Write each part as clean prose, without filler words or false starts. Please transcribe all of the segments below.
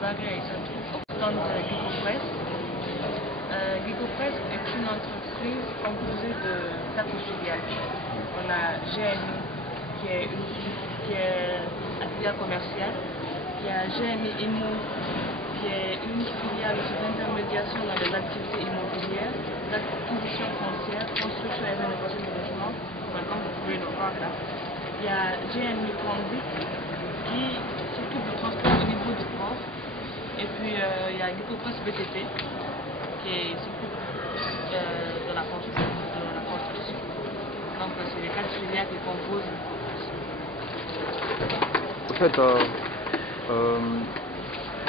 Bagay se trouve au stand de Gicopress. Gicopress est une entreprise composée de 4 filiales. On a GMI qui est la filiale commerciale. Il y a GMI IMO qui est une filiale d'intermédiation dans les activités immobilières, l'acquisition foncière, construction et rénovation de logements, comme vous pouvez le voir là. Il y a GMI Transit qui s'occupe du transport au niveau du port. Et puis il y a Gicopress BTP qui s'occupe de la construction. Donc c'est les 4 filiales qui composent. En fait,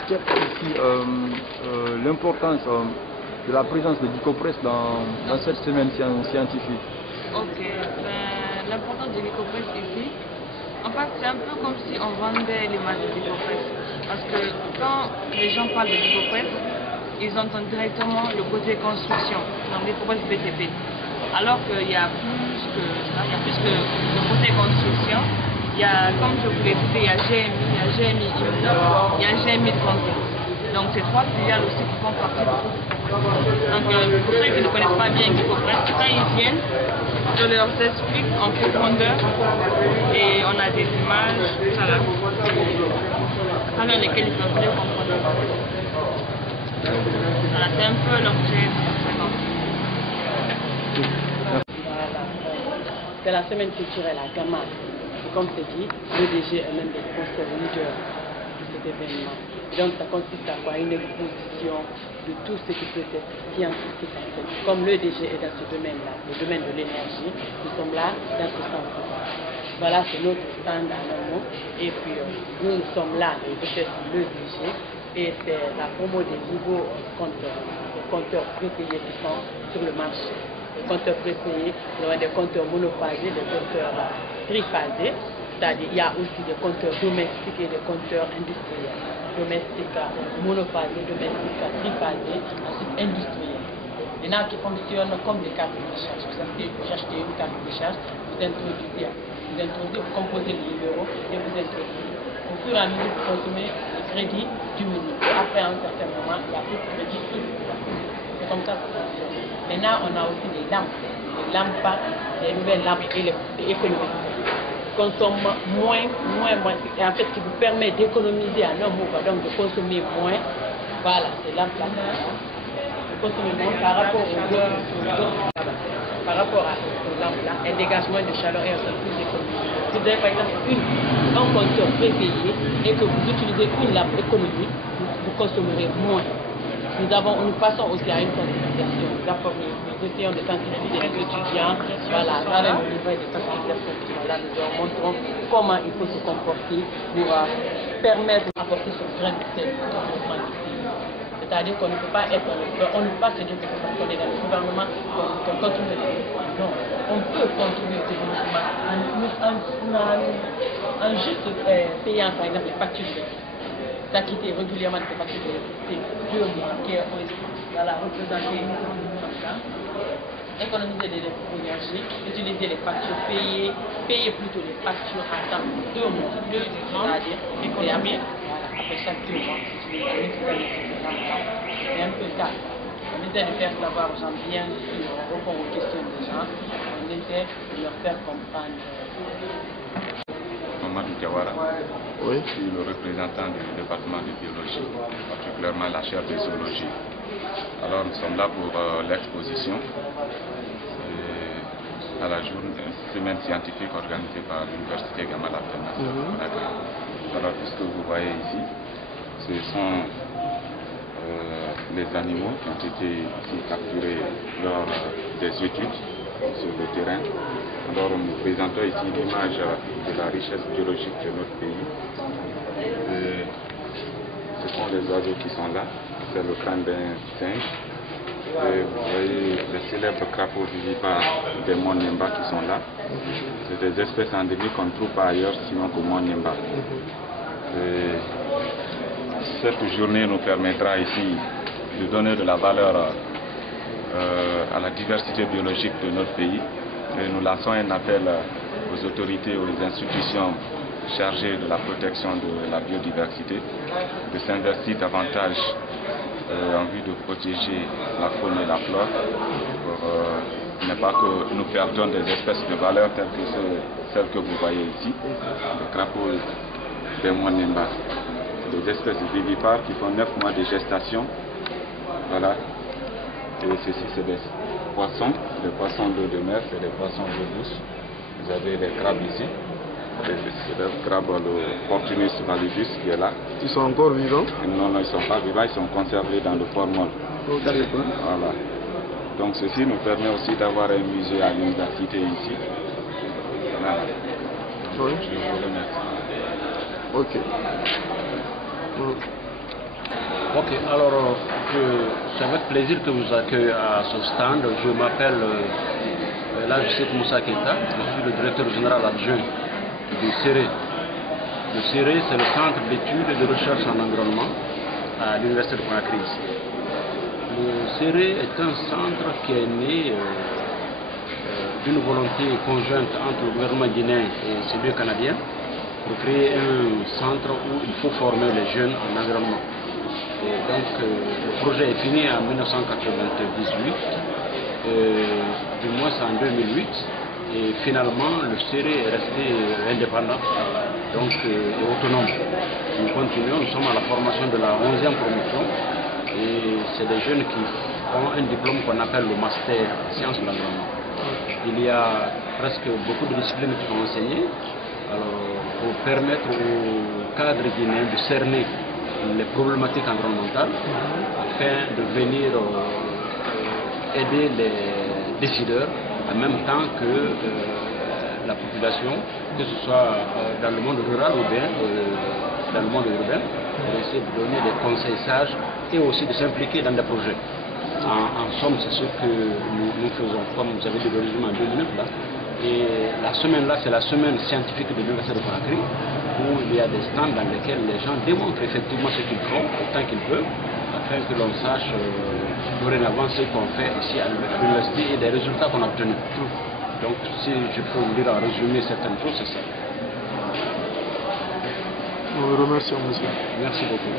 quelle est ici l'importance de la présence de Gicopress dans cette semaine scientifique? Ok, l'importance de Gicopress ici, en fait c'est un peu comme si on vendait l'image de Gicopress. Parce que quand les gens parlent de Gicopress, ils entendent directement le côté construction, donc Gicopress BTP. Alors qu'il y a plus que le côté construction. Il y a, comme je vous l'ai dit, il y a GMI, il y a GMI IMO, il y a GMI Transit. Donc ces 3 filiales aussi qui font partie du groupe. Donc pour ceux qui ne connaissent pas bien Gicopress, quand ils viennent, je leur explique en profondeur et on a des images dans lesquelles ils peuvent mieux comprendre. Voilà, c'est un peu l'objet de cette séquence. C'est la semaine culturelle à Gama. Comme c'est dit, l'EDG est l'un des sponsors leaders de cet événement. Donc ça consiste à quoi? Une exposition de tout ce qui peut être scientifique en fait. Comme l'EDG est dans ce domaine-là, le domaine de l'énergie, nous sommes là dans ce sens-là. Voilà, c'est notre stand en un mot. Et puis nous sommes là, et peut-être l'EDG, et c'est la promo des nouveaux compteurs, les compteurs prépayés qui sont sur le marché. Les compteurs prépayés, il y a des compteurs monophasés, des compteurs triphasés, c'est-à-dire il y a aussi des compteurs domestiques et des compteurs industriels. Domestiques monophasés, domestiques triphasés, ensuite industriels. Il y en a qui fonctionnent comme des cartes de charge. Vous achetez une carte de charge, vous introduisez, vous composez le numéro et vous introduisez. Au fur et à mesure que vous consommez, le crédit diminue. Après, à un certain moment, il n'y a plus de crédit. C'est comme ça que ça fonctionne. Maintenant, on a aussi des lampes, des nouvelles lampes économiques. Consomme moins, et en fait, qui vous permet d'économiser à un mois, donc de consommer moins. Voilà, ces lampes-là. De consommer moins par rapport aux autres. Par rapport aux lampes-là, elles dégagent moins de chaleur et elles sont plus économiques. Si vous avez par exemple un compteur prépayé et que vous utilisez une lampe économique, vous consommerez moins. Nous passons aussi à une sensibilisation. Nous essayons de sensibiliser les étudiants, voilà, dans le niveau de sensibilisation qui sont là, nous leur montrons comment il faut se comporter pour permettre d'apporter ce grain de sel au développement du pays. C'est-à-dire qu'on ne peut pas être, on ne peut pas se dire que parce qu'on est dans le gouvernement qu'on continue le développement. Non, on peut contribuer au développement en juste payant par exemple les factures d'acquitter régulièrement des factures d'électricité 2 mois, qui est voilà, représenter économiser de l'énergie, utiliser les factures, payer plutôt les factures à temps 2 mois, c'est-à-dire économiser après chaque 2 mois, c'est un peu tard. On essaie de faire savoir aux gens bien sûr, on répond aux questions des gens, on essaie de leur faire comprendre. Mamadou Diawara, Oui. je suis le représentant du département de biologie, particulièrement la chaire de zoologie. Alors nous sommes là pour l'exposition à la semaine scientifique organisée par l'Université Gamal International. Alors ce que vous voyez ici, ce sont les animaux qui ont été ici capturés lors des études sur le terrain. Alors nous présentons ici l'image de la richesse biologique de notre pays. Ce sont les oiseaux qui sont là, c'est le crâne d'un singe. Et vous voyez les célèbres crapauds vivipares des monts Nemba qui sont là. C'est des espèces endémiques qu'on ne trouve pas ailleurs sinon qu'au mont Nemba. Cette journée nous permettra ici de donner de la valeur à la diversité biologique de notre pays. Et nous lançons un appel aux autorités, aux institutions chargé de la protection de la biodiversité, de s'investir davantage en vue de protéger la faune et la flore, pour ne pas que nous perdions des espèces de valeur telles que celles que vous voyez ici, le crapaud Bémois Nemba, des espèces vivipares qui font 9 mois de gestation. Voilà. Et ceci, c'est des poissons d'eau de mer, c'est des poissons d'eau douce. Vous avez les crabes ici. C'est le crabe, le Portunus validus qui est là. Ils sont encore vivants? Non, ils ne sont pas vivants, ils sont conservés dans le formol. Voilà. Donc ceci nous permet aussi d'avoir un musée à l'université ici. Voilà. Oui. Je vous remercie. Ok. Ok, alors c'est avec plaisir que vous accueille à ce stand. Je m'appelle, là je suis Moussa Keita, je suis le directeur général adjoint du CERE. Le CERE, c'est le centre d'études et de recherche en environnement à l'université de Conakry. Le CERE est un centre qui est né d'une volonté conjointe entre le gouvernement guinéen et celui canadien pour créer un centre où il faut former les jeunes en environnement. Et donc le projet est fini en 1998, du moins c'est en 2008, et finalement le CERE est resté indépendant donc, et autonome. Nous continuons, nous sommes à la formation de la 11e promotion et c'est des jeunes qui ont un diplôme qu'on appelle le master en sciences de l'environnement. Il y a presque beaucoup de disciplines qui sont enseignées pour permettre aux cadres guinéens de cerner les problématiques environnementales afin de venir aider les décideurs en même temps que la population, que ce soit dans le monde rural ou bien dans le monde urbain, pour essayer de donner des conseils sages et aussi de s'impliquer dans des projets. En somme, c'est ce que nous faisons, comme vous avez dit le résumé en 2 minutes là. Et la semaine là, c'est la semaine scientifique de l'Université de Conakry, où il y a des stands dans lesquels les gens démontrent effectivement ce qu'ils font, autant qu'ils peuvent, afin que l'on sache dorénavant ce qu'on fait ici à l'université et des résultats qu'on a obtenus. Donc, si je peux vous dire en résumé certaines choses, c'est ça. Nous vous remercions, monsieur. Merci beaucoup.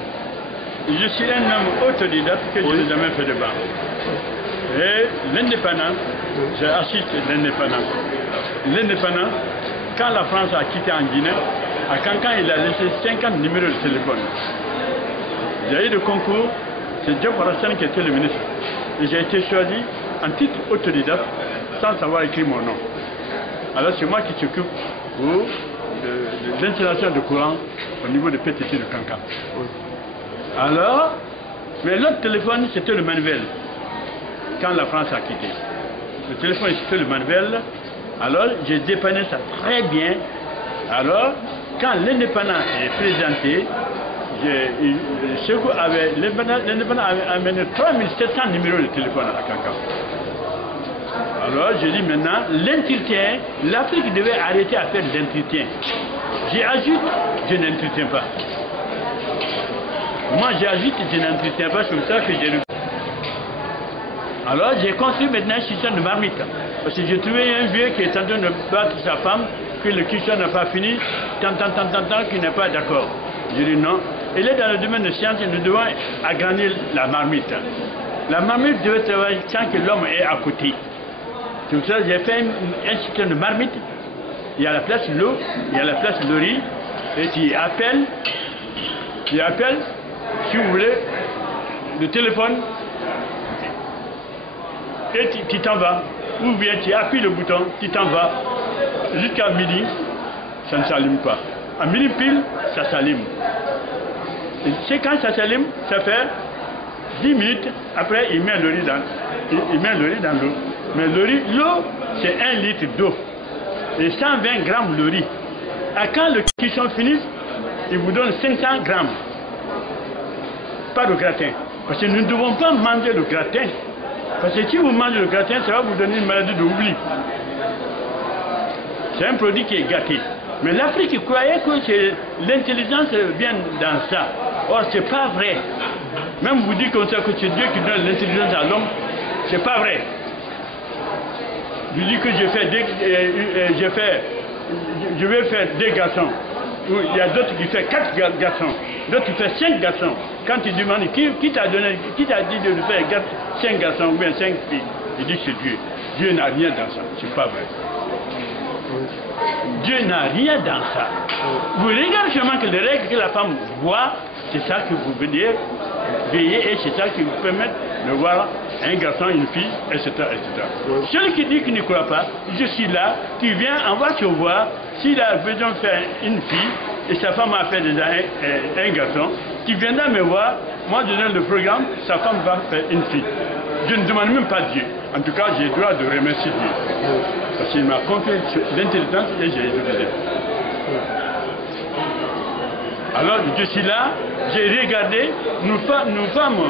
Je suis un homme autodidacte que je n'ai jamais fait de bar. Et l'indépendance, j'ai assisté l'indépendance. L'indépendance, quand la France a quitté en Guinée, à Cancan, il a laissé 50 numéros de téléphone. J'ai eu le concours, c'est Diop Rassan qui était le ministre. Et j'ai été choisi en titre autodidacte sans savoir écrire mon nom. Alors c'est moi qui s'occupe de l'installation de courant au niveau de PTT de Cancan. Alors, mais l'autre téléphone c'était le manuel quand la France a quitté. Le téléphone c'était le manuel. Alors j'ai dépanné ça très bien. Alors, quand l'indépendant est présenté, l'indépendant avait amené 3700 numéros de téléphone à Cancan. Alors j'ai dit maintenant, l'entretien, l'Afrique devait arrêter à faire de l'entretien. J'ajoute, je n'entretiens pas. Moi j'ajoute, je n'entretiens pas, c'est comme ça que j'ai... Alors j'ai construit maintenant un système de marmite. Parce que j'ai trouvé un vieux qui est en train de battre sa femme, que le cuisson n'a pas fini, tant, qu'il n'est pas d'accord. Je dis non. Il est dans le domaine de science et nous devons agrandir la marmite. La marmite devait travailler sans que l'homme est à côté. C'est pour ça que j'ai fait un système de marmite. Il y a la place de l'eau, il y a la place de riz, et tu appelles, si vous voulez, le téléphone, et tu t'en vas. Ou bien tu appuies le bouton, tu t'en vas. Jusqu'à midi, ça ne s'allume pas. À midi pile, ça s'allume. C'est quand ça s'allume, ça fait 10 minutes, après il met le riz dans l'eau. Mais l'eau, c'est 1 litre d'eau. Et 120 grammes de riz. Et quand le cuisson finit, il vous donne 500 grammes. Pas de gratin. Parce que nous ne devons pas manger le gratin. Parce que si vous mangez le gratin, ça va vous donner une maladie de l'oubli. C'est un produit qui est gâté. Mais l'Afrique croyait que l'intelligence vient dans ça. Or, ce n'est pas vrai. Même vous dites comme ça que c'est Dieu qui donne l'intelligence à l'homme, ce n'est pas vrai. Je dis que je vais faire 2 garçons. il y a d'autres qui font 4 garçons, d'autres qui font 5 garçons. Quand tu demandes qui t'a dit de le faire 5 garçons ou bien 5 filles, il dit c'est Dieu. Dieu n'a rien dans ça, c'est pas vrai. Dieu n'a rien dans ça. Vous regardez seulement que les règles que la femme voit, c'est ça que vous venez veiller et c'est ça qui vous permet de voir un garçon, une fille, etc. etc. Celui qui dit qu'il ne croit pas, je suis là, tu viens, on va te voir, s'il a besoin de faire une fille, et sa femme a fait déjà un garçon, tu viendras me voir, moi je donne le programme, sa femme va faire une fille. Je ne demande même pas Dieu. En tout cas, j'ai le droit de remercier Dieu. Parce qu'il m'a confié l'intelligence et j'ai utilisé. Alors je suis là, j'ai regardé, nous femmes